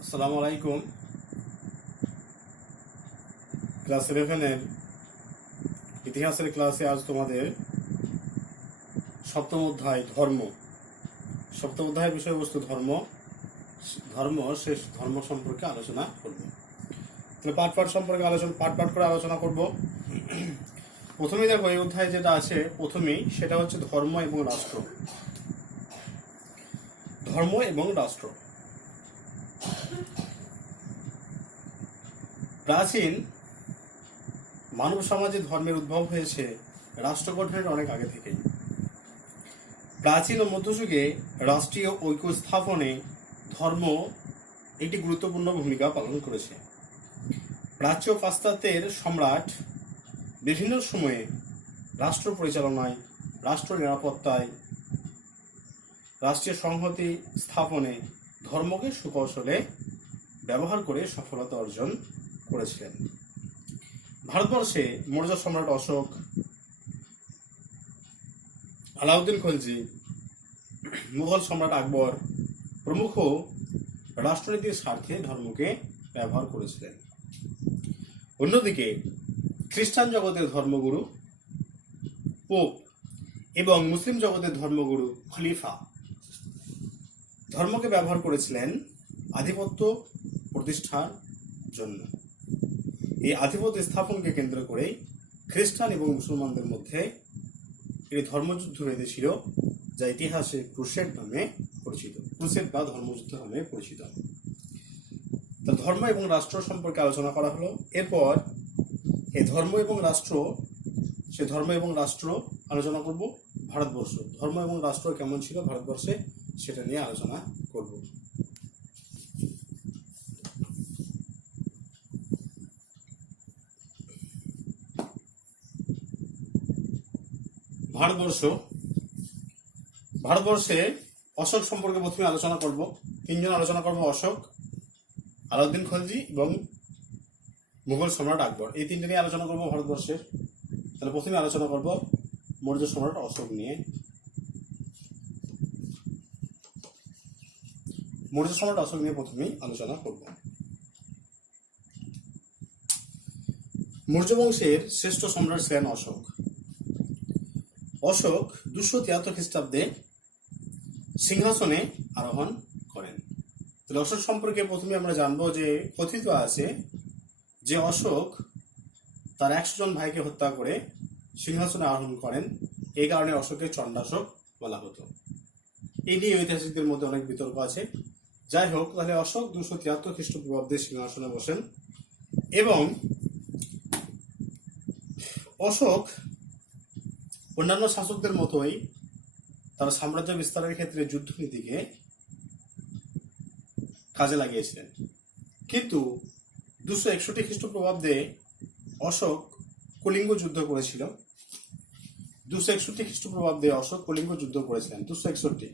আসসালামু আলাইকুম। ক্লাস 11-এর ইতিহাসের ক্লাসে আজ তোমাদের সপ্তম অধ্যায় ধর্ম। সপ্তম অধ্যায়ের বিষয়বস্তু ধর্ম। শেষ ধর্ম সম্পর্কে আলোচনা করব। তাহলে পাঠ সম্পর্কে পাঠ করে আলোচনা করব। প্রথমেই দেখো, এই অধ্যায় যেটা আছে প্রথমেই সেটা হচ্ছে ধর্ম এবং রাষ্ট্র। ধর্ম এবং রাষ্ট্র। প্রাচীন মানব সমাজে ধর্মের উদ্ভব হয়েছে রাষ্ট্র গঠনের অনেক আগে থেকেই। প্রাচীন ও মধ্যযুগে রাষ্ট্রীয় ঐক্য স্থাপনে ধর্ম একটি গুরুত্বপূর্ণ ভূমিকা পালন করেছে। প্রাচ্য পাশ্চাত্যের সম্রাট বিভিন্ন সময়ে রাষ্ট্র পরিচালনায়, রাষ্ট্র নিরাপত্তায়, রাষ্ট্রীয় সংহতি স্থাপনে ধর্মকে সুকৌশলে ব্যবহার করে সফলতা অর্জন করেছিলেন। ভারতবর্ষে মৌর্য সম্রাট অশোক, আলাউদ্দিন খলজি, মুঘল সম্রাট আকবর প্রমুখ রাষ্ট্রনীতির স্বার্থে ধর্মকে ব্যবহার করেছিলেন। অন্যদিকে খ্রিস্টান জগতের ধর্মগুরু পোপ এবং মুসলিম জগতের ধর্মগুরু খলিফা ধর্মকে ব্যবহার করেছিলেন আধিপত্য প্রতিষ্ঠার জন্য। এই আধিপত্য স্থাপনকে কেন্দ্র করে খ্রিস্টান এবং মুসলমানদের মধ্যে একটি ধর্মযুদ্ধ বেঁধেছিল, যা ইতিহাসে ক্রুসেড নামে পরিচিত। ক্রুসেড বা ধর্মযুদ্ধ নামে পরিচিত। তা ধর্ম এবং রাষ্ট্র সম্পর্কে আলোচনা করা হলো। এরপর এই ধর্ম এবং রাষ্ট্র আলোচনা করব। ভারতবর্ষ ধর্ম এবং রাষ্ট্র কেমন ছিল ভারতবর্ষে, সেটা নিয়ে আলোচনা করব। ভারতবর্ষে অশোক সম্পর্কে প্রথমে আলোচনা করব। তিনজন আলোচনা করব: অশোক, আলাউদ্দিন খলজি এবং মুঘল সম্রাট আকবর। এই তিনটে নিয়ে আলোচনা করব ভারতবর্ষের। তাহলে প্রথমে আলোচনা করব মৌর্য সম্রাট অশোক নিয়ে। মৌর্য সম্রাট অশোক নিয়ে প্রথমেই আলোচনা করব। মৌর্য বংশের শ্রেষ্ঠ সম্রাট ছিলেন অশোক। অশোক 273 খ্রিস্টাব্দে সিংহাসনে আরোহণ করেন। তাহলে অশোক সম্পর্কে প্রথমে আমরা জানবো যে কথিত আছে যে অশোক তার 100 জন ভাইকে হত্যা করে সিংহাসনে আরোহণ করেন। এই কারণে অশোকের চণ্ডাশোক বলা হতো। এই নিয়ে ঐতিহাসিকদের মধ্যে অনেক বিতর্ক আছে। যাই হোক, তাহলে অশোক 273 খ্রিস্টপূর্বাব্দে সিংহাসনে বসেন এবং অশোক অন্যান্য শাসকদের মতোই তার সাম্রাজ্য বিস্তারের ক্ষেত্রে যুদ্ধনীতিকে কাজে লাগিয়েছিলেন। কিন্তু 261 খ্রিস্টপূর্বাব্দে অশোক কলিঙ্গ যুদ্ধ করেছিল। 261 খ্রিস্টপূর্বাব্দে অশোক কলিঙ্গ যুদ্ধ করেছিলেন। 261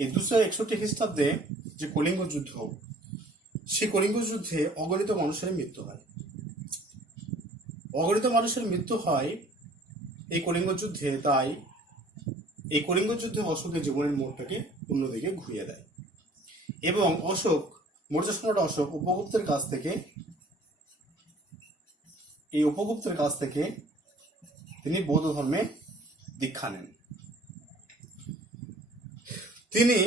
এই 261 খ্রিস্টাব্দে যে কলিঙ্গ যুদ্ধ, সেই কলিঙ্গ যুদ্ধে অগণিত মানুষের মৃত্যু হয়। এই কলিঙ্গ যুদ্ধে। তাই এই কলিঙ্গ যুদ্ধে অশোকের জীবনের মোড়টাকে অন্যদিকে ঘুরিয়ে দেয় এবং মৌর্য সম্রাট অশোক উপগুপ্তের কাছ থেকে তিনি বৌদ্ধ ধর্মে দীক্ষা নেন। তিনি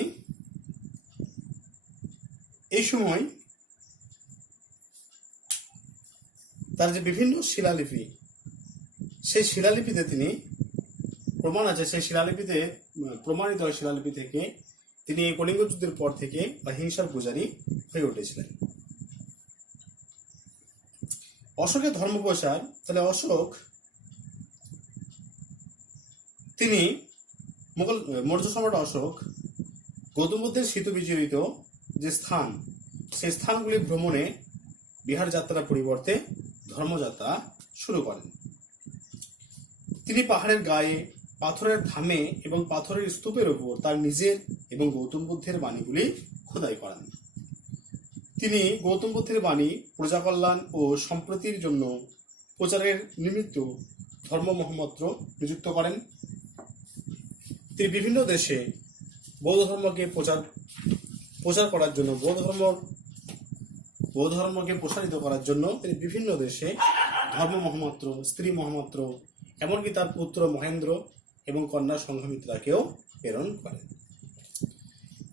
এই সময় তার যে বিভিন্ন শিলালিপি, সেই শিলালিপিতে তিনি প্রমাণিত শিলালিপি থেকে তিনি এই কলিঙ্গ যুদ্ধের পর থেকে অহিংসার পূজারী হয়ে উঠেছিলেন। অশোকের ধর্ম প্রচার। তাহলে অশোক তিনি মৌর্য সম্রাট অশোক গৌতম বুদ্ধের স্মৃতি বিজড়িত যে স্থান, সেই স্থানগুলি ভ্রমণে বিহার যাত্রার পরিবর্তে ধর্মযাত্রা শুরু করেন। তিনি পাহাড়ের গায়ে, পাথরের ধামে এবং পাথরের স্তূপের উপর তার নিজের এবং গৌতম বুদ্ধের বাণীগুলি খোদাই করান। তিনি গৌতম বুদ্ধের বাণী প্রজাকল্যাণ ও সম্প্রীতির জন্য প্রচারের নিমিত্ত ধর্ম মহামন্ত্র নিযুক্ত করেন। তিনি বিভিন্ন দেশে বৌদ্ধ ধর্মকে প্রচার করার জন্য, বৌদ্ধ ধর্মকে প্রসারিত করার জন্য তিনি বিভিন্ন দেশে ধর্ম মহামাত্র, স্ত্রী মহামাত্র, এমনকি তার পুত্র মহেন্দ্র এবং কন্যা সংঘমিত্রাকেও প্রেরণ করেন।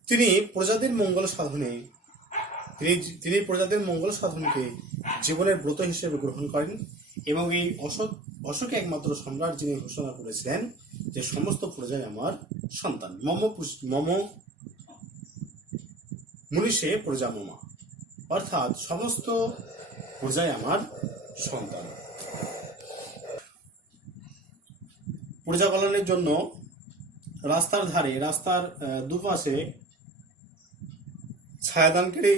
তিনি প্রজাদের মঙ্গল সাধনকে জীবনের ব্রত হিসেবে গ্রহণ করেন এবং এই অশোক একমাত্র সম্রাট যিনি ঘোষণা করেছিলেন যে সমস্ত প্রজাই আমার সন্তান, মম মুনিষে প্রজা মমা, অর্থাৎ সমস্ত প্রজাই আমার সন্তান। প্রজা কল্যাণের জন্য রাস্তার দুপাশে ছায়াদানকারী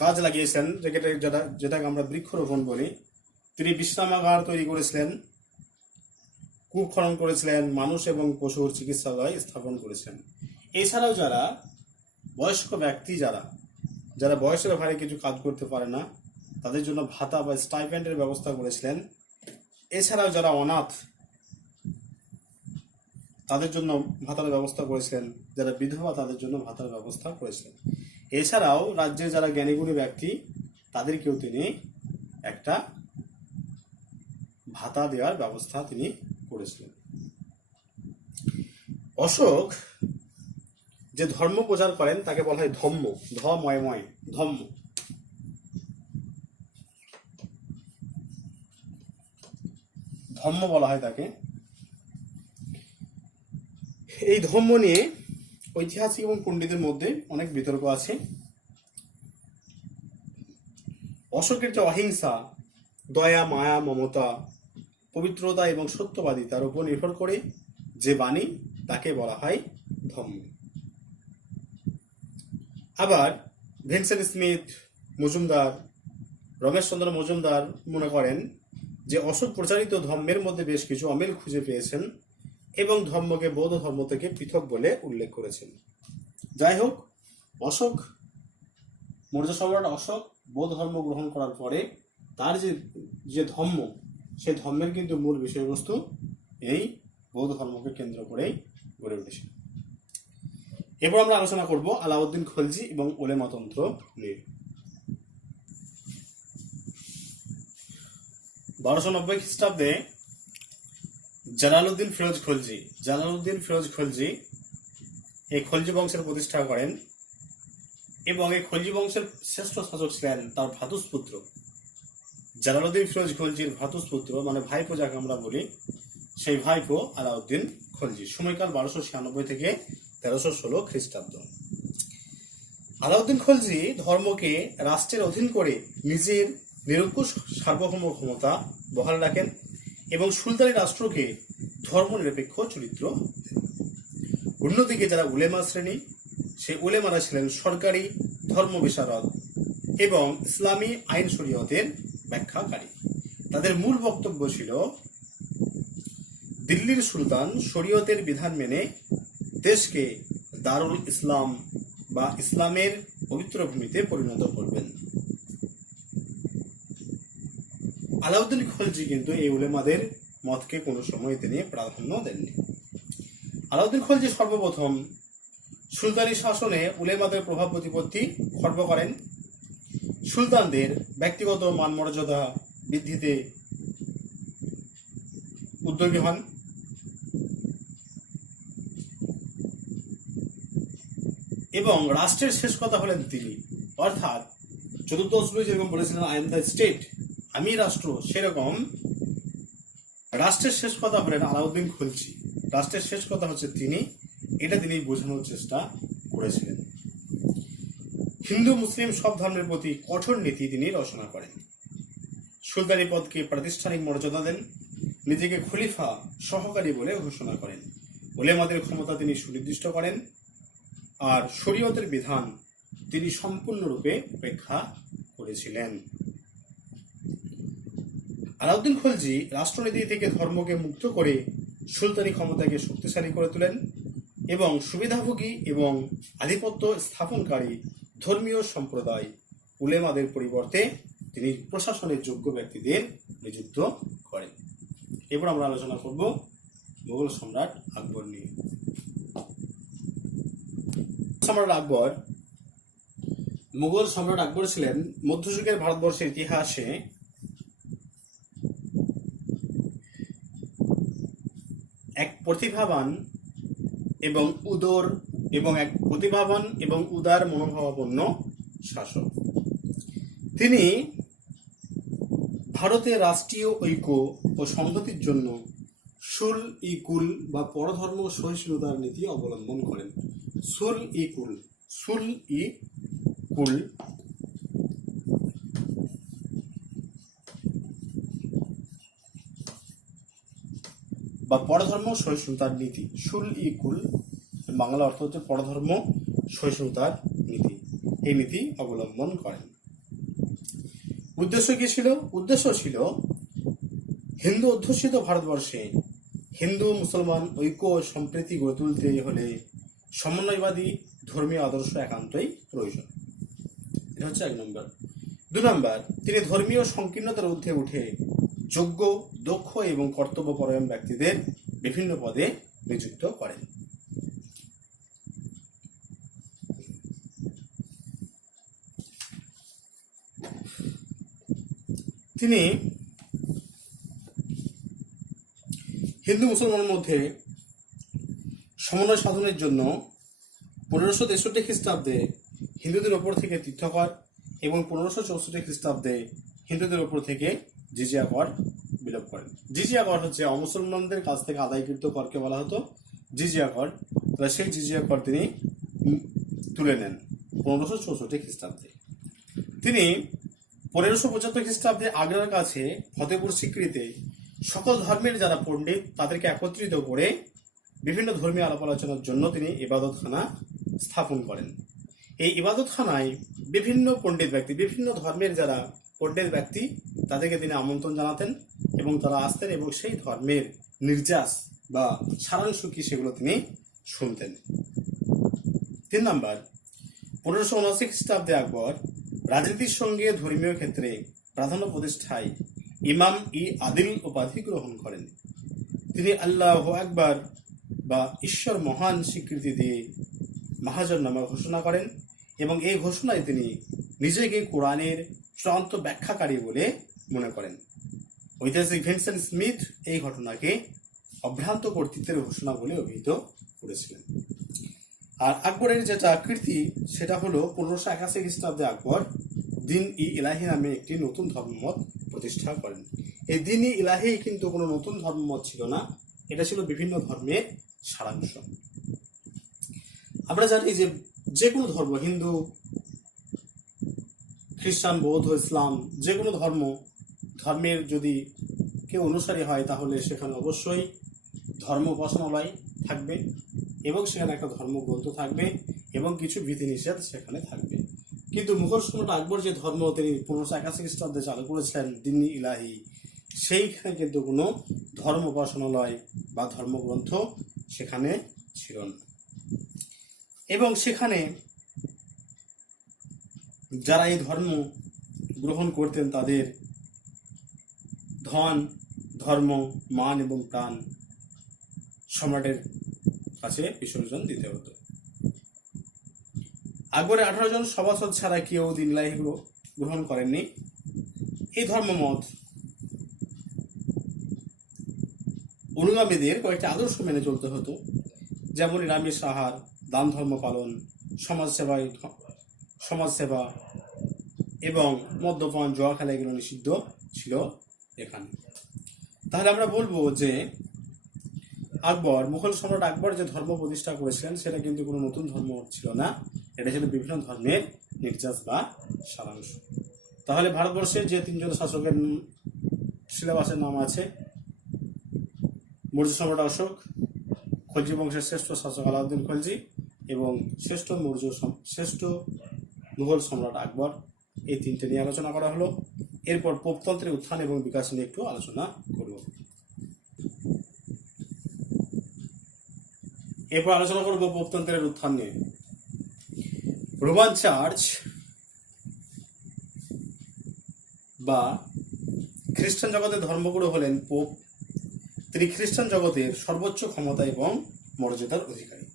গাছ লাগিয়েছেন, যেটাকে আমরা বৃক্ষরোপণ বলি। তিনি বিশ্রামাগার তৈরি করেছিলেন, কূপ খনন করেছিলেন, মানুষ এবং পশুর চিকিৎসালয় স্থাপন করেছেন। এছাড়াও যারা বয়স্ক ব্যক্তি, যারা বয়সের ভারে কিছু কাজ করতে পারে না, তাদের জন্য ভাতা বা স্টাইপেন্ডের ব্যবস্থা করেছিলেন। এছাড়াও যারা অনাথ, তাদের জন্য ভাতার ব্যবস্থা করেছিলেন। যারা বিধবা, তাদের জন্য ভাতার ব্যবস্থা করেছিলেন। এছাড়াও রাজ্যের যারা জ্ঞানীগুণী ব্যক্তি, তাদেরকেও তিনি একটা ভাতা দেওয়ার ব্যবস্থা তিনি করেছিলেন। অশোক যে ধর্ম প্রচার করেন তাকে বলা হয় ধম্ম, ধম্ম। ধম্ম বলা হয় তাকে। এই ধর্ম নিয়ে ঐতিহাসিক এবং পণ্ডিতের মধ্যে অনেক বিতর্ক আছে। অশোকের যে অহিংসা, দয়া, মায়া, মমতা, পবিত্রতা এবং সত্যবাদী, তার উপর নির্ভর করে যে বাণী, তাকে বলা হয় ধম্ম। আবার ভিনসেন্ট স্মিথ মজুমদার, রমেশচন্দ্র মজুমদার মনে করেন যে অশোক প্রচারিত ধর্মের মধ্যে বেশ কিছু অমিল খুঁজে পেয়েছেন এবং ধর্মকে বৌদ্ধ ধর্ম থেকে পৃথক বলে উল্লেখ করেছেন। যাই হোক, মৌর্য সম্রাট অশোক বৌদ্ধ ধর্ম গ্রহণ করার পরে তার যে ধর্ম, সেই ধর্মের কিন্তু মূল বিষয়বস্তু এই বৌদ্ধ ধর্মকে কেন্দ্র করেই গড়ে উঠেছিল। এরপর আমরা আলোচনা করব আলাউদ্দিন খলজি এবং ওলেমা তন্ত্র নিয়ে। 1290 খ্রিস্টাব্দে জালালউদ্দিন ফিরোজ খলজি এই খলজি বংশের প্রতিষ্ঠা করেন এবং এই খলজি বংশের শ্রেষ্ঠ শাসক ছিলেন তার ভ্রাতুষ্পুত্র জালালউদ্দিন ফিরোজ খলজির ভ্রাতুষ্পুত্র, মানে ভাইপো যাকে আমরা বলি, সেই ভাইপো আলাউদ্দিন খলজি। সময়কাল 1296 থেকে 1316 খ্রিস্টাব্দ। আলাউদ্দিন খলজি ধর্মকে রাষ্ট্রের অধীন করে নিজের নিরঙ্কুশ সার্বভৌম ক্ষমতা বহাল রাখেন এবং সুলতানি রাষ্ট্রকে ধর্মনিরপেক্ষ চরিত্র। অন্যদিকে যারা উলেমা শ্রেণী, সেই উলেমারা ছিলেন সরকারি ধর্ম বিশারদ এবং ইসলামী আইন শরীয়তের ব্যাখ্যাকারী। তাদের মূল বক্তব্য ছিল দিল্লির সুলতান শরীয়তের বিধান মেনে দেশকে দারুল ইসলাম বা ইসলামের পবিত্র ভূমিতে পরিণত করবেন। আলাউদ্দিন খলজি কিন্তু এই উলেমাদের মতকে কোনো সময় তিনি প্রাধান্য দেননি। আলাউদ্দিন খলজি সর্বপ্রথম সুলতানি শাসনে উলেমাদের প্রভাব প্রতিপত্তি খর্ব করেন, সুলতানদের ব্যক্তিগত মান মর্যাদা বৃদ্ধিতে উদ্যোগী হন এবং রাষ্ট্রের শেষ কথা হলেন তিনি। অর্থাৎ চতুর্দশ লুই যেরকম বলেছিলেন আই এম দ্য স্টেট, আমি রাষ্ট্র, সেরকম রাষ্ট্রের শেষ কথা হলেন আলাউদ্দিন খলজি। রাষ্ট্রের শেষ কথা হচ্ছে তিনি, এটা তিনি বোঝানোর চেষ্টা করেছিলেন। হিন্দু মুসলিম সব ধর্মের প্রতি কঠোর নীতি তিনি রচনা করেন, সুলতানি পদকে প্রাতিষ্ঠানিক মর্যাদা দেন, নিজেকে খলিফা সহকারী বলে ঘোষণা করেন, উলেমাদের ক্ষমতা তিনি সুনির্দিষ্ট করেন আর শরীয়তের বিধান তিনি সম্পূর্ণরূপে উপেক্ষা করেছিলেন। আলাউদ্দিন খলজি রাষ্ট্রনীতি থেকে ধর্মকে মুক্ত করে সুলতানি ক্ষমতাকে শক্তিশালী করে তোলেন এবং সুবিধাভোগী এবং আধিপত্য স্থাপনকারী ধর্মীয় সম্প্রদায় উলেমাদের পরিবর্তে তিনি প্রশাসনের যোগ্য ব্যক্তিদের নিযুক্ত করেন। এরপর আমরা আলোচনা করব মুঘল সম্রাট আকবর নিয়ে। সম্রাট আকবর, মুঘল সম্রাট আকবর ছিলেন মধ্যযুগের ভারতবর্ষের ইতিহাসে এক প্রতিভাবান এবং উদার মনোভাবাপন্ন শাসক। তিনি ভারতের রাষ্ট্রীয় ঐক্য ও সংহতির জন্য সুল-ই-কুল বা পরধর্ম সহিষ্ণুতার নীতি অবলম্বন করেন। সুল-ই-কুল বা পরধর্ম সহিষ্ণুতার নীতি, সুল-ই-কুল বাংলা অর্থ হচ্ছে পরধর্ম সহিষ্ণুতার নীতি, এই নীতি অবলম্বন করেন। উদ্দেশ্য কি ছিল? উদ্দেশ্য ছিল হিন্দু অধ্যুষিত ভারতবর্ষে হিন্দু মুসলমান ঐক্য ও সম্প্রীতি গড়ে তুলতে হলে সমন্বয়বাদী ধর্মীয় আদর্শ একান্তই প্রয়োজন। এটা হচ্ছে 1 নম্বর। 2 নম্বর, তিনি ধর্মীয় সংকীর্ণতার ঊর্ধ্বে উঠে যোগ্য, দক্ষ এবং কর্তব্যপরায়ণ ব্যক্তিদের বিভিন্ন পদে নিযুক্ত করেন। তিনি হিন্দু মুসলমানের মধ্যে সমন্বয় সাধনের জন্য 1563 খ্রিস্টাব্দে হিন্দুদের ওপর থেকে তীর্থকর এবং 1564 খ্রিস্টাব্দে হিন্দুদের ওপর থেকে জিজিয়া কর বিলোপ করেন। জিজিয়া কর হচ্ছে অমুসলমানদের কাছ থেকে আদায়কৃত করকে বলা হতো জিজিয়া কর। তাহলে সেই জিজিয়া কর তিনি তুলে নেন 1564 খ্রিস্টাব্দে। তিনি 1575 খ্রিস্টাব্দে আগ্রার কাছে ফতেপুর সিক্রিতে সকল ধর্মের যারা পণ্ডিত তাদেরকে একত্রিত করে বিভিন্ন ধর্মীয় আলাপ আলোচনার জন্য তিনি ইবাদতখানা স্থাপন করেন। এই ইবাদতখানায় বিভিন্ন পণ্ডিত ব্যক্তি, বিভিন্ন ধর্মের যারা পণ্ডিত ব্যক্তি তাদেরকে তিনি আমন্ত্রণ জানাতেন এবং তারা আসতেন এবং সেই ধর্মের নির্যাস বা সারাংশ কি সেগুলো তিনি শুনতেন। 3 নম্বর, 1579 খ্রিস্টাব্দে আকবর রাজনীতির সঙ্গে ধর্মীয় ক্ষেত্রে প্রাধান্য প্রতিষ্ঠায় ইমাম-ই-আদিল উপাধি গ্রহণ করেন। তিনি আল্লাহু আকবার বা ঈশ্বর মহান স্বীকৃতি দিয়ে মহাজননামা ঘোষণা করেন এবং এই ঘোষণায় তিনি নিজেকে কোরআনের চূড়ান্ত ব্যাখ্যাকারী বলে মনে করেন। ঐতিহাসিক ভিনসেন্ট স্মিথ এই ঘটনাকে অভ্রান্ত কর্তৃত্বের ঘোষণা বলে অভিহিত করেছিলেন। আর আকবরের যেটা কীর্তি সেটা হলো 1581 খ্রিস্টাব্দে আকবর দিন-ই-ইলাহি নামে একটি নতুন ধর্মমত প্রতিষ্ঠা করেন। এই দিন-ই-ইলাহি কিন্তু কোনো নতুন ধর্মমত ছিল না, এটা ছিল বিভিন্ন ধর্মের সারাংশ। আমরা জানি যে কোনো ধর্ম, হিন্দু, খ্রিস্টান, বৌদ্ধ, ইসলাম, যে কোনো ধর্মের যদি কেউ অনুসারী হয় তাহলে সেখানে অবশ্যই ধর্ম উপাসনালয় থাকবে এবং সেখানে একটা ধর্মগ্রন্থ থাকবে এবং কিছু বিধিনিষেধ সেখানে থাকবে। কিন্তু মুঘল সম্রাট আকবর যে ধর্ম তিনি 1581 খ্রিস্টাব্দে চালু করেছিলেন দিন-ই-ইলাহি, সেইখানে কিন্তু কোনো ধর্ম উপাসনালয় বা ধর্মগ্রন্থ সেখানে ছিল না এবং সেখানে যারা এই ধর্ম গ্রহণ করতেন তাদের ধন, ধর্ম, মান এবং প্রাণ সম্রাটের কাছে বিসর্জন দিতে হতো। আকবরের 18 জন সভাসদ ছাড়া কেউ দিন-ই-ইলাহি গ্রহণ করেননি। এই ধর্মমত অনুগামীদের কয়েকটি আদর্শ মেনে চলতে হতো, যেমন নিরামিষ আহার, দান ধর্ম পালন, সমাজসেবা এবং মদ্যপান, জুয়া খেলা এগুলো নিষিদ্ধ ছিল এখানে। তাহলে আমরা বলবো যে মুঘল সম্রাট আকবর যে ধর্ম প্রতিষ্ঠা করেছিলেন সেটা কিন্তু কোনো নতুন ধর্ম ছিল না, এটা ছিল বিভিন্ন ধর্মের নির্যাস বা সারাংশ। তাহলে ভারতবর্ষের যে 3 জন শাসকের সিলেবাসের নাম আছে, মৌর্য সম্রাট অশোক, খলজি বংশের শ্রেষ্ঠ শাসক আলাউদ্দিন খলজি এবং শ্রেষ্ঠ মুঘল সম্রাট আকবর, এই 3টে নিয়ে আলোচনা করা হলো। এরপর পোপতন্ত্রের উত্থান এবং বিকাশ নিয়ে একটু আলোচনা করব। এরপর আলোচনা করব পোপতন্ত্রের উত্থান নিয়ে। রোমান চার্চ বা খ্রিস্টান জগতের ধর্মগুরু হলেন পোপ। তিনি খ্রিস্টান জগতের সর্বোচ্চ ক্ষমতা এবং মর্যাদার অধিকারী।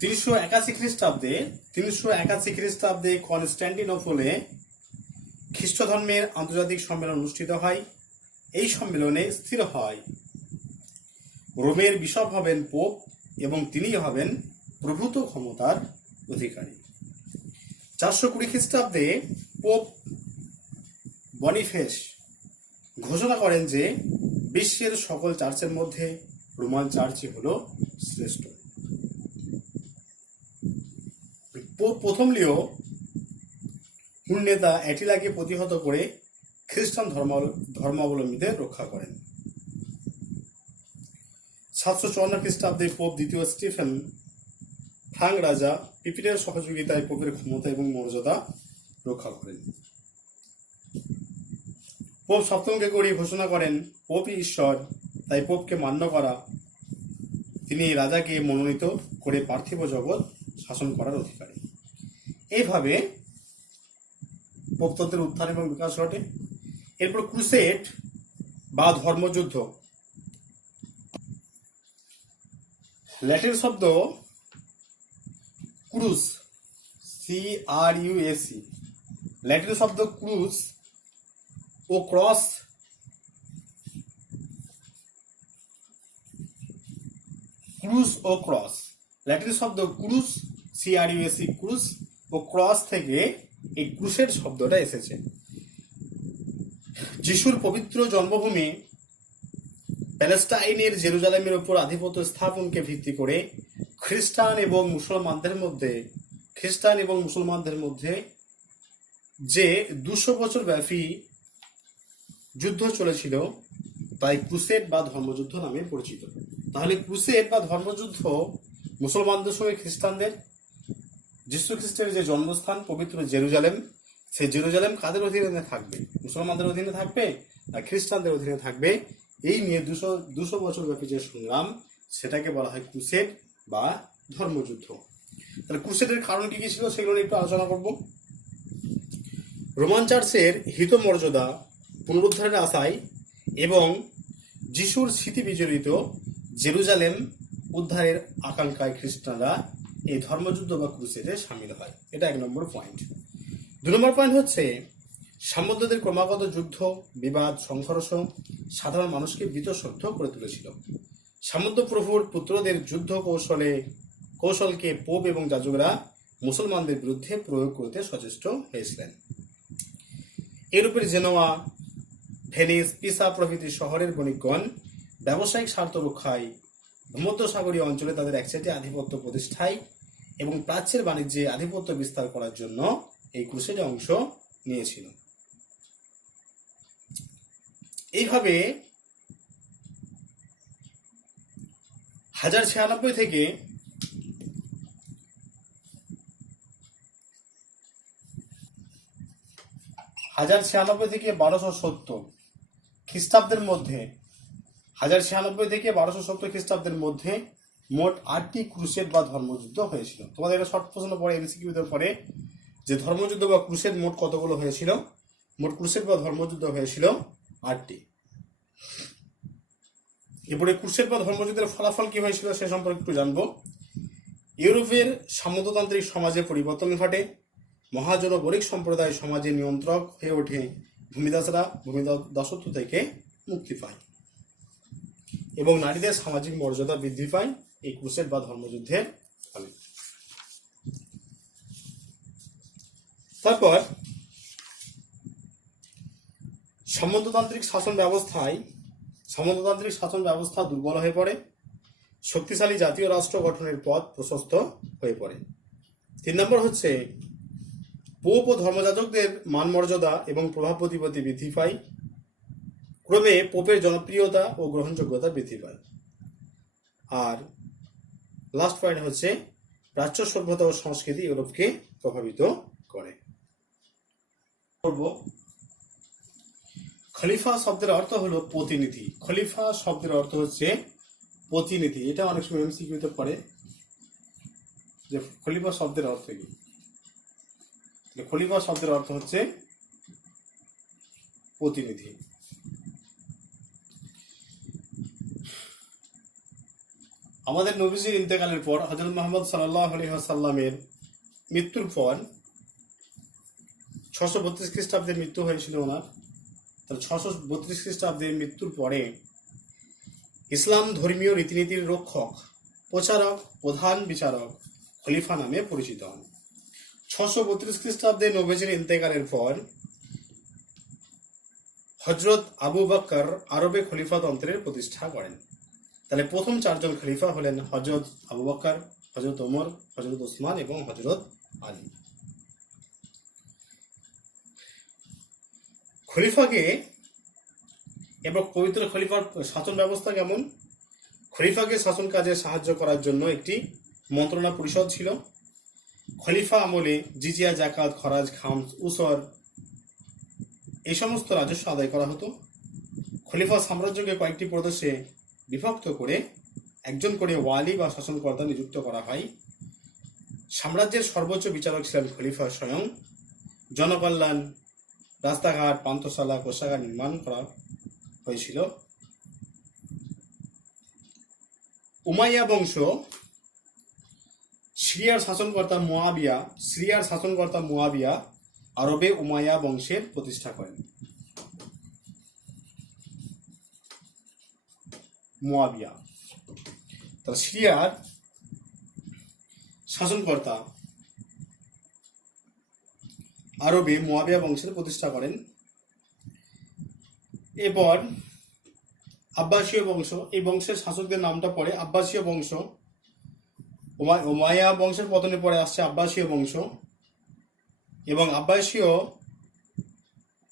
381 খ্রিস্টাব্দে কনস্ট্যান্টিনোপলে খ্রিস্ট ধর্মের আন্তর্জাতিক সম্মেলন অনুষ্ঠিত হয়। এই সম্মেলনে স্থির হয় রোমের বিশপ হবেন পোপ এবং তিনি হবেন প্রভূত ক্ষমতার অধিকারী। 420 খ্রিস্টাব্দে পোপ বনিফেস ঘোষণা করেন যে বিশ্বের সকল চার্চের মধ্যে রোমান চার্চই হল শ্রেষ্ঠ। পোপ প্রথম লিও নেতা অ্যাটিলাকে প্রতিহত করে খ্রিস্টান ধর্মাবলম্বীদের রক্ষা করেন। 754 খ্রিস্টাব্দে পোপ দ্বিতীয় স্টিফেন ফ্রাঙ্ক রাজা পিপিটের সহযোগিতায় পোপের ক্ষমতা এবং মর্যাদা রক্ষা করেন। পোপ সপ্তম গ্রেগরি ঘোষণা করেন পোপই ঈশ্বর, তাই পোপকে মান্য করা। তিনি রাজাকে মনোনীত করে পার্থিব জগৎ শাসন করার অধিকারী। এইভাবে পোপতন্ত্রের উত্থান এবং বিকাশ ঘটে। এরপর ক্রুসেড বা ধর্মযুদ্ধ। ল্যাটিন শব্দ ক্রুস, CRUS, ল্যাটিন শব্দ ক্রুস ও ক্রস ল্যাটিন শব্দ ক্রুস, CRUS, ক্রুস ও ক্রস থেকে এই ক্রুসেড শব্দটা এসেছে। যিশুর পবিত্র জন্মভূমি প্যালেস্টাইনের জেরুজালেমের উপর আধিপত্য স্থাপনকে ভিত্তি করে খ্রিস্টান এবং মুসলমানদের মধ্যে যে 200 বছর ব্যাপী যুদ্ধ চলেছিল তাই ক্রুসেড বা ধর্মযুদ্ধ নামে পরিচিত। তাহলে ক্রুসেড বা ধর্মযুদ্ধ মুসলমানদের সঙ্গে খ্রিস্টানদের, যীশু খ্রিস্টের যে জন্মস্থান পবিত্র জেরুজালেম, সেই জেরুজালেম কাদের অধীনে থাকবে? মুসলমানদের অধীনে থাকবে না খ্রিস্টানদের অধীনে থাকবে? এই নিয়ে 200 বছর ব্যাপী যে সংগ্রাম, সেটাকে বলা হয় ক্রুসেড বা ধর্মযুদ্ধ। তাহলে ক্রুসেডের কারণ কি কি ছিল সেগুলো নিয়ে একটু আলোচনা করব। রোমান চার্চের হিত মর্যাদা পুনরুদ্ধারের আশায় এবং যিশুর স্মৃতি বিজড়িত জেরুজালেম উদ্ধারের আকাঙ্ক্ষায় খ্রিস্টানরা এই ধর্মযুদ্ধ বা ক্রুসেডে সামিল হয়। এটা 1 নম্বর পয়েন্ট। 2 নম্বর পয়েন্ট হচ্ছে সাম্রাজ্যদের ক্রমাগত যুদ্ধ, বিবাদ, সংঘর্ষ সাধারণ মানুষকে বীতশ্রদ্ধ করে তুলেছিল। সামন্ত প্রভুর পুত্রদের যুদ্ধ কৌশলকে পোপ এবং যাজকরা মুসলমানদের বিরুদ্ধে প্রয়োগ করতে সচেষ্ট হয়েছিলেন। ইউরোপের জেনোয়া, ভেনিস, পিসা প্রভৃতি শহরের বণিকগণ ব্যবসায়িক স্বার্থ রক্ষায় ভূমধ্যসাগরীয় অঞ্চলে তাদের একসাথে আধিপত্য প্রতিষ্ঠায় এবং প্রাচ্যের বাণিজ্যে আধিপত্য বিস্তার করার জন্য এই ক্রুসেডে অংশ নিয়েছিল। এইভাবে 1096 থেকে 1270 খ্রিস্টাব্দের মধ্যে 1096 থেকে 1270 খ্রিস্টাব্দের মধ্যে মোট 8টি ক্রুসেড বা ধর্মযুদ্ধ হয়েছিল। তোমাদের একটা শর্ট প্রশ্ন পড়ে এমসিকিউতে পড়ে যে ধর্মযুদ্ধ বা ক্রুসেড মোট কতগুলো হয়েছিল? মোট ক্রুসেড বা ধর্মযুদ্ধ হয়েছিল 8টি। এরপরে ক্রুসেড বা ধর্মযুদ্ধের ফলাফল কি হয়েছিল সে সম্পর্কে একটু জানবো। ইউরোপের সামন্ততান্ত্রিক সমাজে পরিবর্তন ঘটে। মহাজন বণিক সম্প্রদায় সমাজের নিয়ন্ত্রক হয়ে ওঠে। ভূমিদাসরা ভূমিদাসত্ব থেকে মুক্তি পায় এবং নারীদের সামাজিক মর্যাদা বৃদ্ধি পায় এই ক্রুসেড বা ধর্মযুদ্ধের ফলে। তারপর সামন্ততান্ত্রিক শাসন ব্যবস্থা দুর্বল হয়ে পড়ে। শক্তিশালী জাতীয় রাষ্ট্র গঠনের পথ প্রশস্ত হয়ে পড়ে। 3 নম্বর হচ্ছে পোপ ও ধর্মযাজকদের মান মর্যাদা এবং প্রভাব প্রতিপত্তি বৃদ্ধি পায়। ক্রমে পোপের জনপ্রিয়তা ও গ্রহণযোগ্যতা বৃদ্ধি পায়। আর লাস্ট পয়েন্ট হচ্ছে প্রাচ্য সভ্যতা ও সংস্কৃতি ইউরোপকে প্রভাবিত করে। খলিফা শব্দের অর্থ হলো প্রতিনিধি। খলিফা শব্দের অর্থ হচ্ছে প্রতিনিধি। এটা অনেক সময় এমসিকিউতে পড়ে যে খলিফা শব্দের অর্থ কি। খলিফা শব্দের অর্থ হচ্ছে প্রতিনিধি। আমাদের নবীজির ইন্তেকালের পর হযরত মুহাম্মদ সাল্লাল্লাহু আলাইহি ওয়াসাল্লামের মৃত্যুর পর 632 খ্রিস্টাব্দে মৃত্যু হয়েছিল ওনার। তাহলে 632 খ্রিস্টাব্দের মৃত্যুর পরে ইসলাম ধর্মীয় রীতিনীতির রক্ষক, প্রচারক, প্রধান বিচারক খলিফা নামে পরিচিত হন। 632 খ্রিস্টাব্দে নবীজির ইন্তেকালের পর হযরত আবু বকর আরবে খলিফাতন্ত্রের প্রতিষ্ঠা করেন। তাহলে প্রথম চারজন খলিফা হলেন হযরত আবু বকর, হযরত ওমর, হযরত ওসমান এবং হযরত আলী। খলিফাকে এবং পবিত্র খলিফার শাসন ব্যবস্থা কেমন? খলিফাকে শাসন কাজে সাহায্য করার জন্য একটি মন্ত্রণা পরিষদ ছিল। খলিফা আমলে জিজিয়া, জাকাত, খরাজ, খামস, উসর এই সমস্ত রাজস্ব আদায় করা হতো। খলিফা সাম্রাজ্যকে কয়েকটি প্রদেশে বিভক্ত করে একজন করে ওয়ালি বা শাসনকর্তা নিযুক্ত করা হয়। সাম্রাজ্যের সর্বোচ্চ বিচারক ছিলেন খলিফা স্বয়ং। জনকল্যাণ, রাস্তাঘাট, পান্থশালা, কোষাগার নির্মাণ করা হয়েছিল। উমাইয়া বংশ সিরিয়ার শাসনকর্তা মুয়াবিয়া আরবে উমাইয়া বংশের প্রতিষ্ঠা করেন। মুয়াবিয়া তার সিরিয়ার শাসনকর্তা আরবে মুয়াবিয়া বংশের প্রতিষ্ঠা করেন। এরপর আব্বাসীয় বংশ, এই বংশের শাসকদের নামটা পরে আব্বাসীয় বংশ। উমাইয়া বংশের পতনের পরে আসছে আব্বাসীয় বংশ, এবং আব্বাসীয়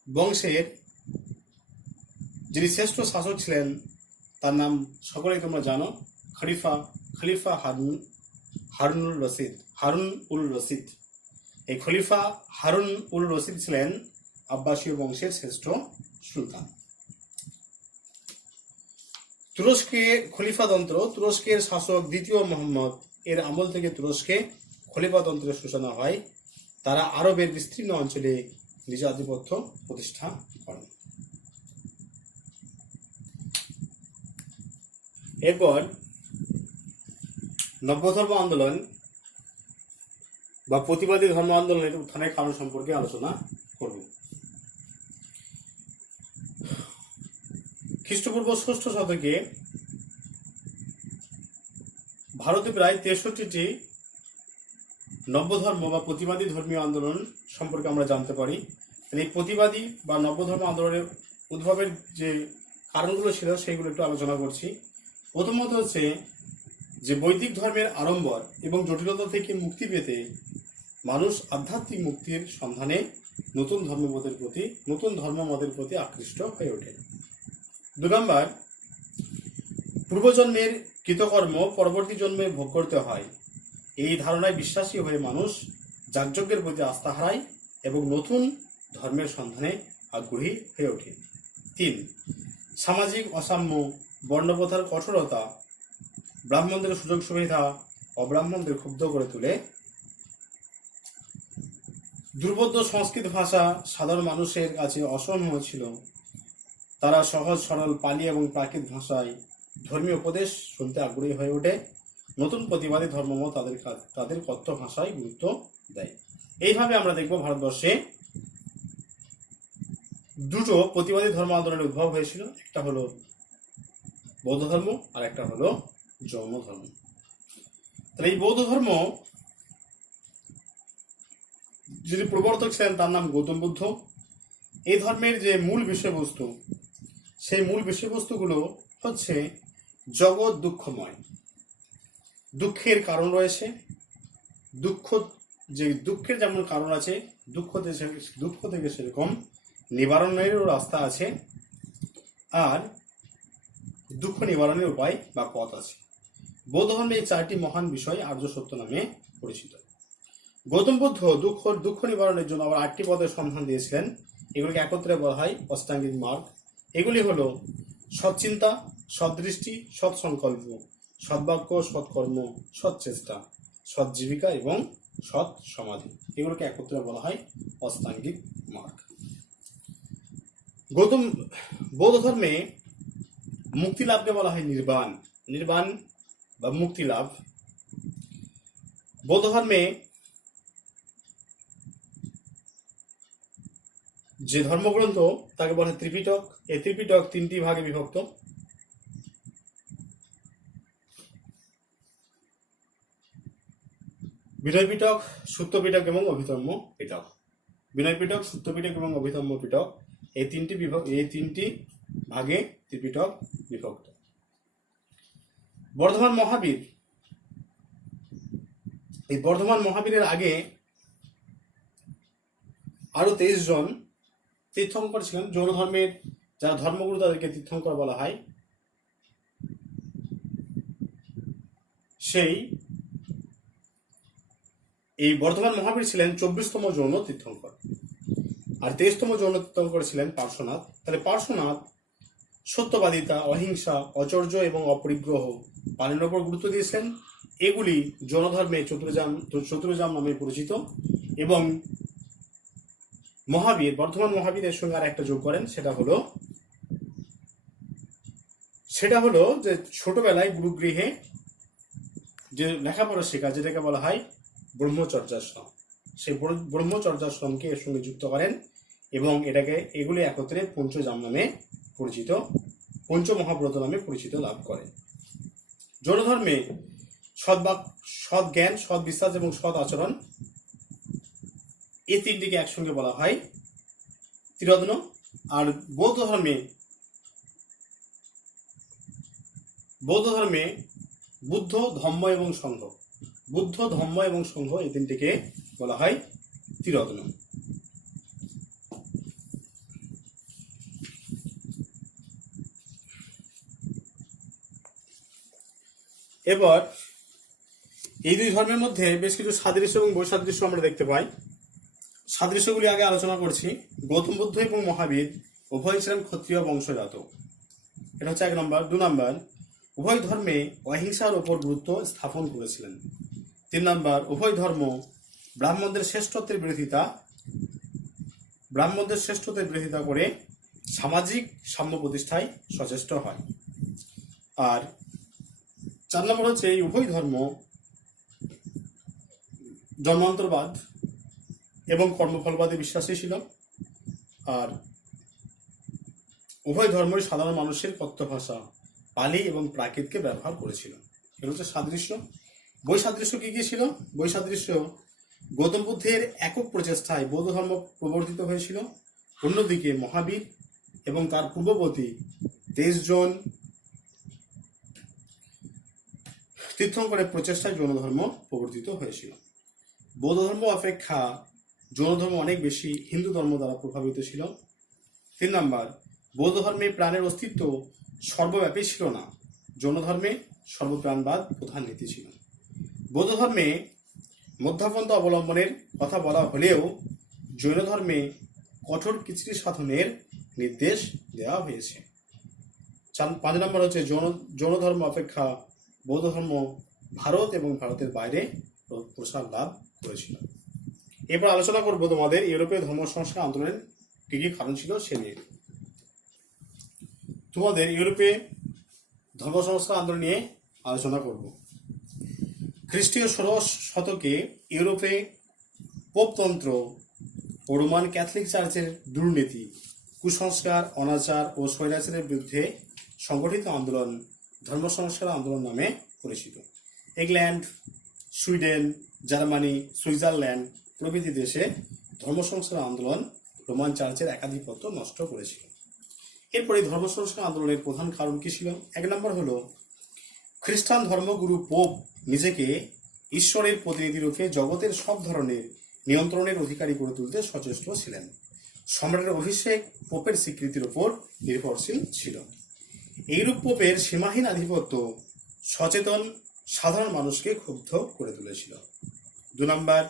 বংশের যিনি শ্রেষ্ঠ শাসক ছিলেন তার নাম সকলেই তোমরা জানো, খলিফা হারুন উল রশিদ। এই খলিফা হারুন উল রশিদ ছিলেন আব্বাসীয় বংশের শ্রেষ্ঠ সুলতান। তুরস্কে খলিফাতন্ত্র, তুরস্কের শাসক দ্বিতীয় মোহাম্মদ এর আমল থেকে তুরস্কে খলিফাতন্ত্রের সূচনা হয়। তারা আরবের বিস্তীর্ণ অঞ্চলে নিজ আধিপত্য প্রতিষ্ঠা করেন। এরপর নব্যধর্ম আন্দোলন বা প্রতিবাদী ধর্ম আন্দোলনের উত্থানের কারণ সম্পর্কে আলোচনা করব। খ্রিস্টপূর্ব 6ষ্ঠ শতকে ভারতে প্রায় 63টি নব্যধর্ম বা প্রতিবাদী ধর্মীয় আন্দোলন সম্পর্কে আমরা জানতে পারি। এই প্রতিবাদী বা নব্যধর্ম আন্দোলনের উদ্ভবের যে কারণগুলো ছিল সেইগুলো একটু আলোচনা করছি। প্রথমত হচ্ছে যে বৈদিক ধর্মের আড়ম্বর এবং জটিলতা থেকে মুক্তি পেতে মানুষ আধ্যাত্মিক মুক্তির সন্ধানে নতুন ধর্মমতের প্রতি আকৃষ্ট হয়ে ওঠে। 2 নম্বর, পূর্বজন্মের কৃতকর্ম পরবর্তী জন্মে ভোগ করতে হয়, এই ধারণায় বিশ্বাসী হয়ে মানুষ যাগযজ্ঞের প্রতি আস্থা হারায় এবং নতুন ধর্মের সন্ধানে আগ্রহী হয়ে ওঠে। 3, সামাজিক অসাম্য, বর্ণপ্রথার কঠোরতা, ব্রাহ্মণদের সুযোগ সুবিধা অব্রাহ্মণদের ক্ষুব্ধ করে তোলে। দুর্বোধ্য সংস্কৃত ভাষা সাধারণ মানুষের কাছে অসহনীয় ছিল। তারা সহজ সরল পালি এবং প্রাকৃত ভাষায় ধর্মীয় উপদেশ শুনতে আগ্রহী হয়ে ওঠে। নতুন প্রতিবাদী ধর্মমত তাদের কথ্য ভাষায় গুরুত্ব দেয়। এইভাবে আমরা দেখব ভারতবর্ষে দুটো প্রতিবাদী ধর্ম আন্দোলনের উদ্ভব হয়েছিল। একটা হলো বৌদ্ধ ধর্ম আর একটা হলো জৈন ধর্ম। তাহলে এই বৌদ্ধ ধর্ম যিনি প্রবর্তক ছিলেন তার নাম গৌতম বুদ্ধ। এই ধর্মের যে মূল বিষয়বস্তু, সেই মূল বিষয়বস্তুগুলো হচ্ছে জগৎ দুঃখময়, দুঃখের কারণ রয়েছে, দুঃখের যেমন কারণ আছে, দুঃখ থেকে সেরকম নিবারণেরও রাস্তা আছে, আর দুঃখ নিবারণের উপায় বা পথ আছে। বৌদ্ধ ধর্মে এই 4টি মহান বিষয় আর্য সত্য নামে পরিচিত। গৌতম বুদ্ধ দুঃখ নিবারণের জন্য আবার 8টি পথের সন্ধান দিয়েছিলেন। এগুলিকে একত্রে বলা হয় অষ্টাঙ্গিক মার্গ। এগুলি হলো সৎচিন্তা, সৎদৃষ্টি, সৎসংকল্প, সৎবাক্য, সৎকর্ম, সৎচেষ্টা, সৎজীবিকা এবং সৎ সমাধি। এগুলোকে একত্রে বলা হয় অষ্টাঙ্গিক মার্গ। বৌদ্ধ ধর্মে মুক্তি লাভকে বলা হয় নির্বাণ। নির্বাণ বা মুক্তি লাভ। বৌদ্ধ ধর্মে যে ধর্মগ্রন্থ তাকে বলে ত্রিপিটক। এই ত্রিপিটক 3টি ভাগে বিভক্ত। বিনয় পিটক, সূত্র পিটক এবং অভিধর্ম পিটক। বিনয় পিটক, সূত্র পিটক এবং অভিধর্ম পিটক, এই তিনটি ভাগে ত্রিপিটক বিভক্ত। বর্ধমান মহাবীর, এই বর্ধমান মহাবীরের আগে আরো 23 জন তীর্থঙ্কর ছিলেন। জৈন ধর্মের যারা ধর্মগুরু তাদেরকে তীর্থঙ্কর বলা হয়। সেই এই বর্ধমান মহাবীর ছিলেন 24তম জৈন তীর্থঙ্কর, আর 23তম জৈন তীর্থঙ্কর ছিলেন পার্শ্বনাথ। তাহলে পার্শ্বনাথ সত্যবাদিতা, অহিংসা, অচর্য এবং অপরিগ্রহ পালনের উপর গুরুত্ব দিয়েছিলেন। এগুলি জৈন ধর্মে চতুর্জাম নামে পরিচিত। এবং মহাবীর, বর্ধমান মহাবীরের সঙ্গে আর একটা যোগ করেন, সেটা হলো যে ছোটবেলায় গুরুগৃহে যে লেখাপড়া শেখা, যেটাকে বলা হয় ব্রহ্মচর্যাশ্রম, সেই ব্রহ্মচর্যাশ্রমকে এর সঙ্গে যুক্ত করেন এবং এগুলি একত্রে পঞ্চজাম নামে পরিচিত, পঞ্চমহাব্রত নামে পরিচিত লাভ করে। জৈন ধর্মে সৎ জ্ঞান, সৎ বিশ্বাস এবং সৎ আচরণ, এই তিনটিকে একসঙ্গে বলা হয় ত্রিরত্ন। আর বৌদ্ধ ধর্মে বুদ্ধ, ধম্ম এবং সংঘ, এই তিনটিকে বলা হয় ত্রিরত্ন। এবার এই দুই ধর্মের মধ্যে বেশ কিছু সাদৃশ্য এবং বৈসাদৃশ্য আমরা দেখতে পাই। সাদৃশ্যগুলি আগে আলোচনা করছি। গৌতম বুদ্ধ এবং মহাবীর উভয় ছিলেন ক্ষত্রিয় বংশজাত, এটা হচ্ছে 1 নম্বর। 2 নম্বর, উভয় ধর্মে অহিংসার উপর গুরুত্ব স্থাপন করেছিলেন। 3 নম্বর, উভয় ধর্ম ব্রাহ্মণদের শ্রেষ্ঠত্বের বিরোধিতা করে সামাজিক সাম্য প্রতিষ্ঠায় সচেষ্ট হয়। আর 4 নম্বর হচ্ছে এই উভয় ধর্ম জন্মান্তরবাদ এবং কর্মফলবাদে বিশ্বাসী ছিল। আর উভয় ধর্মই সাধারণ মানুষের কথ্য ভাষা পালি এবং প্রাকৃতকে ব্যবহার করেছিল। এটা হচ্ছে সাদৃশ্য। বৈসাদৃশ্য কি কি ছিল? বৈসাদৃশ্য, গৌতম বুদ্ধের একক প্রচেষ্টায় বৌদ্ধ ধর্ম প্রবর্তিত হয়েছিল। অন্যদিকে মহাবীর এবং তার পূর্ববর্তী 23 জন তীর্থঙ্করের প্রচেষ্টায় জৈন ধর্ম প্রবর্তিত হয়েছিল। বৌদ্ধ ধর্ম অপেক্ষা জৈন ধর্ম অনেক বেশি হিন্দু ধর্ম দ্বারা প্রভাবিত ছিল। 3 নম্বর, বৌদ্ধ ধর্মে প্রাণের অস্তিত্ব সর্বব্যাপী ছিল না, জৈন ধর্মে সর্বপ্রাণবাদ প্রধান নীতি ছিল। বৌদ্ধ ধর্মে মধ্যপন্থা অবলম্বনের কথা বলা হলেও জৈন ধর্মে কঠোর কৃচ্ছ্রি সাধনের নির্দেশ দেওয়া হয়েছে। 5 নম্বর হচ্ছে জৈন ধর্ম অপেক্ষা বৌদ্ধ ধর্ম ভারত এবং ভারতের বাইরে প্রসার লাভ করেছিল। এরপর আলোচনা করব তোমাদের ইউরোপীয় ধর্ম সংস্কার আন্দোলনের কি কি কারণ ছিল সে নিয়ে। তোমাদের ইউরোপে ধর্ম সংস্কার আন্দোলন নিয়ে আলোচনা করব। খ্রিস্টীয় 16 শতকে ইউরোপে পোপতন্ত্র ও রোমান ক্যাথলিক চার্চের দুর্নীতি, কুসংস্কার, অনাচার ও স্বৈরাচারের বিরুদ্ধে সংগঠিত আন্দোলন ধর্ম সংস্কার আন্দোলন নামে পরিচিত। ইংল্যান্ড, সুইডেন, জার্মানি, সুইজারল্যান্ড প্রভৃতি দেশে ধর্ম সংস্কার আন্দোলন রোমান চার্চের একাধিপত্য নষ্ট করেছিল। এরপরে ধর্ম সংস্কার আন্দোলনের প্রধান কারণ কি ছিল? 1 নম্বর হলো খ্রিস্টান ধর্মগুরু পোপ নিজেকে ঈশ্বরের প্রতিনিধি রূপে জগতের সব ধরনের নিয়ন্ত্রণের অধিকারী করে তুলতে সচেষ্ট ছিলেন। সম্রাটের অভিষেক পোপের স্বীকৃতির উপর নির্ভরশীল ছিল। এইরূপ পোপের সীমাহীন আধিপত্য সচেতন সাধারণ মানুষকে ক্ষুব্ধ করে তুলেছিল। 2 নম্বর,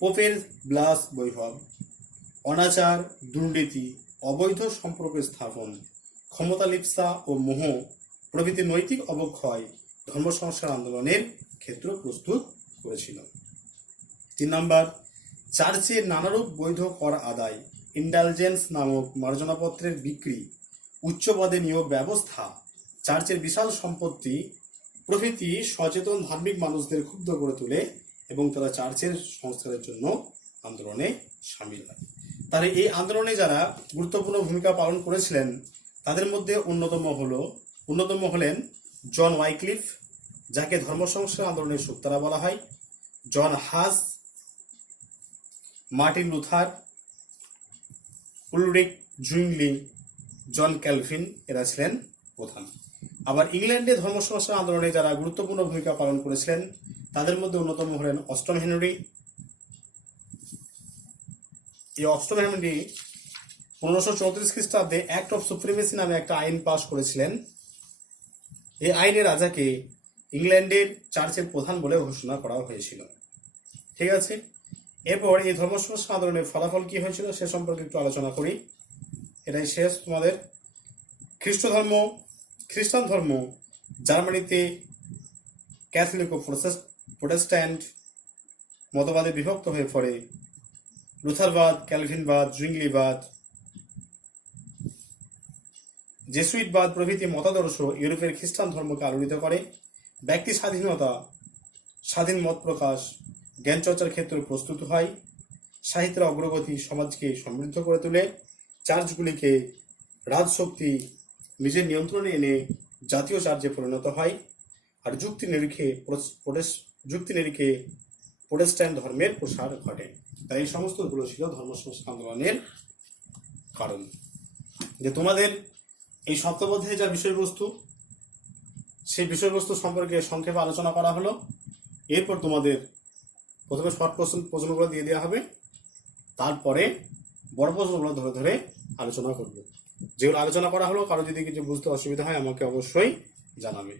পোপের ব্লাস বৈভব, অনাচার, দুর্নীতি, অবৈধ সম্পর্ক স্থাপন, ক্ষমতা লিপ্সা ও মোহ প্রভৃতি নৈতিক অবক্ষয় ধর্ম সংস্কার আন্দোলনের ক্ষেত্র প্রস্তুত করেছিল। 3 নম্বর, চার্চের নানারূপ বৈধ কর আদায়, ইন্ডালজেন্স নামক মার্জনাপত্রের বিক্রি, উচ্চ পদে নিয়োগ ব্যবস্থা, চার্চের বিশাল সম্পত্তি প্রভৃতি সচেতন ধার্মিক মানুষদের ক্ষুব্ধ করে তোলে এবং তারা চার্চের সংস্কারের জন্য আন্দোলনে সামিল হয়। তাহলে এই আন্দোলনে যারা গুরুত্বপূর্ণ ভূমিকা পালন করেছিলেন তাদের মধ্যে অন্যতম হলেন জন ওয়াইক্লিফ, যাকে ধর্ম সংস্কার আন্দোলনের সুক্তারা বলা হয়, জন হাস, মার্টিন লুথার, উলরিক জুইংলি, জন ক্যালভিন এরা ছিলেন প্রধান। আবার ইংল্যান্ডে ধর্ম সংস্কার আন্দোলনে যারা গুরুত্বপূর্ণ ভূমিকা পালন করেছিলেন তাদের মধ্যে অন্যতম হলেন অষ্টম হেনরি। এই অষ্টম হেনরি 1534 খ্রিস্টাব্দে অ্যাক্ট অফ সুপ্রিমেসি নামে একটা আইন পাশ করেছিলেন। এই আইনে রাজাকে ইংল্যান্ডের চার্চের প্রধান বলে ঘোষণা করা হয়েছিল। ঠিক আছে, এরপর এই ধর্ম সংস্কার আন্দোলনের ফলাফল কি হয়েছিল সে সম্পর্কে একটু আলোচনা করি। এটাই শেষ তোমাদের। খ্রিস্টান ধর্ম জার্মানিতে ক্যাথলিক ও প্রোটেস্ট্যান্ট মতবাদে বিভক্ত হয়ে পড়ে। লুথারবাদ, ক্যালভিনবাদ, জুইংলিবাদ, জেসুইটবাদ প্রভৃতি মতাদর্শ ইউরোপের খ্রিস্টান ধর্মকে আলোড়িত করে। ব্যক্তি স্বাধীনতা, স্বাধীন মত প্রকাশ, জ্ঞান চর্চার ক্ষেত্রে প্রস্তুত হয়। সাহিত্যের অগ্রগতি সমাজকে সমৃদ্ধ করে তোলে। চার্চগুলিকে রাজশক্তি নিজের নিয়ন্ত্রণে এনে জাতীয় চার্চে পরিণত হয়। আর যুক্তি নিরিখে প্রোটেস্ট্যান্ট ধর্মের প্রসার ঘটে। তাই এই সমস্তগুলো ছিল ধর্ম সংস্কার আন্দোলনের কারণ। যে তোমাদের এই সপ্তম অধ্যায়ে যা বিষয়বস্তু, সেই বিষয়বস্তু সম্পর্কে সংক্ষেপে আলোচনা করা হলো। এরপর তোমাদের প্রথমে শর্ট প্রশ্নগুলো দিয়ে দেওয়া হবে, তারপরে বড় প্রশ্নগুলো ধরে ধরে আলোচনা করব। যেগুলো আলোচনা করা হলো কারো যদি কিছু বুঝতে অসুবিধা হয় আমাকে অবশ্যই জানাবে।